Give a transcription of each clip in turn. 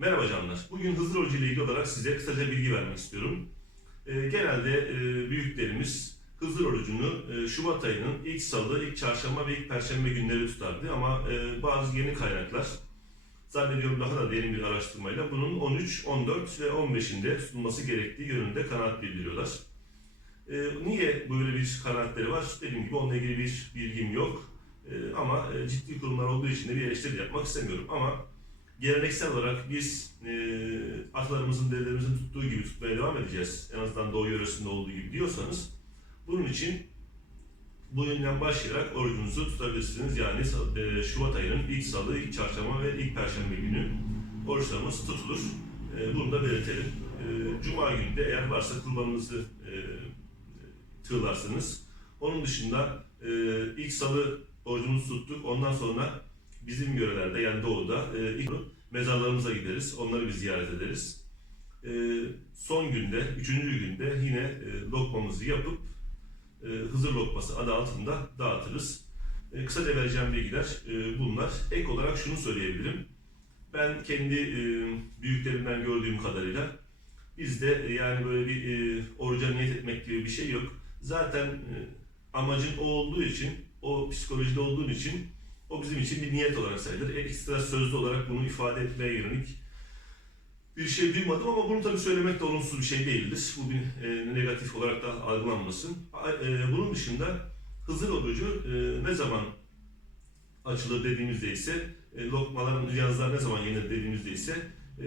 Merhaba canlar. Bugün Hızır Hoca ile ilgili olarak size kısaca bilgi vermek istiyorum. Ee, genelde e, büyüklerimiz Hızır orucunu e, Şubat ayının ilk salı, ilk çarşamba ve ilk perşembe günleri tutardı. Ama e, bazı yeni kaynaklar, zannediyorum daha da derin bir araştırmayla bunun 13, 14 ve 15'inde tutulması gerektiği yönünde kanaat bildiriyorlar. E, niye böyle bir kanaatleri var? Dediğim gibi onunla ilgili bir bilgim yok. E, ama e, ciddi kurumlar olduğu için de bir eleştiri yapmak istemiyorum. Ama geleneksel olarak biz e, atalarımızın, dedelerimizin tuttuğu gibi tutmaya devam edeceğiz. En azından Doğu yöresinde olduğu gibi diyorsanız bunun için bu günden başlayarak orucunuzu tutabilirsiniz. Yani e, Şubat ayının ilk salı, ilk çarşamba ve ilk perşembe günü oruçlarımız tutulur. E, bunu da belirtelim. E, Cuma günü de eğer varsa kurbanınızı e, tığlarsınız. Onun dışında e, ilk salı orucumuzu tuttuk. Ondan sonra bizim yörelerde yani doğuda e, mezarlarımıza gideriz. Onları bir ziyaret ederiz. E, son günde, üçüncü günde yine e, lokmamızı yapıp e, Hızır lokması adı altında dağıtırız. E, kısaca vereceğim bilgiler e, bunlar. Ek olarak şunu söyleyebilirim. Ben kendi e, büyüklerimden gördüğüm kadarıyla bizde e, yani böyle bir e, oruca niyet etmek gibi bir şey yok. Zaten e, amacın o olduğu için, o psikolojide olduğun için o bizim için bir niyet olarak sayılır. Ekstra sözlü olarak bunu ifade etmeye yönelik bir şey duymadım ama bunu tabii söylemek de olumsuz bir şey değildir. Bu bir e, negatif olarak da algılanmasın. E, bunun dışında Hızır orucu e, ne zaman açılır dediğimizde ise e, lokmaların yazlar ne zaman yenir dediğimizde ise e,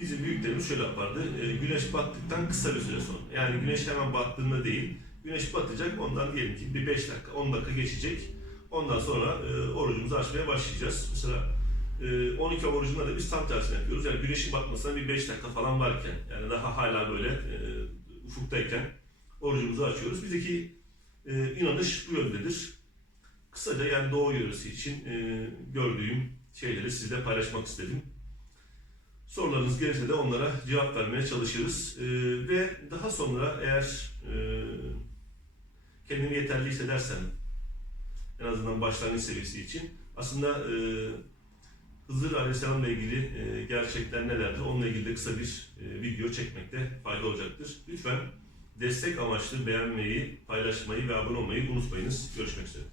bizim büyüklerimiz şöyle yapardı. E, güneş battıktan kısa bir süre sonra. Yani güneş hemen battığında değil. Güneş batacak ondan diyelim ki bir 5 dakika 10 dakika geçecek. Ondan sonra e, orucumuzu açmaya başlayacağız. Mesela e, 12 orucunda da biz tam tersini yapıyoruz. Yani güneşin batmasına bir 5 dakika falan varken yani daha hala böyle e, ufuktayken orucumuzu açıyoruz. Bizdeki e, inanış bu yöndedir. Kısaca yani Doğu yöresi için e, gördüğüm şeyleri sizle paylaşmak istedim. Sorularınız gelirse de onlara cevap vermeye çalışırız. E, ve daha sonra eğer e, kendimi yeterli hissedersem en azından başlangıç seviyesi için aslında e, Hızır Aleyhisselam'la ilgili e, gerçekler nelerdir onunla ilgili de kısa bir e, video çekmekte fayda olacaktır. Lütfen destek amaçlı beğenmeyi, paylaşmayı ve abone olmayı unutmayınız. Görüşmek üzere.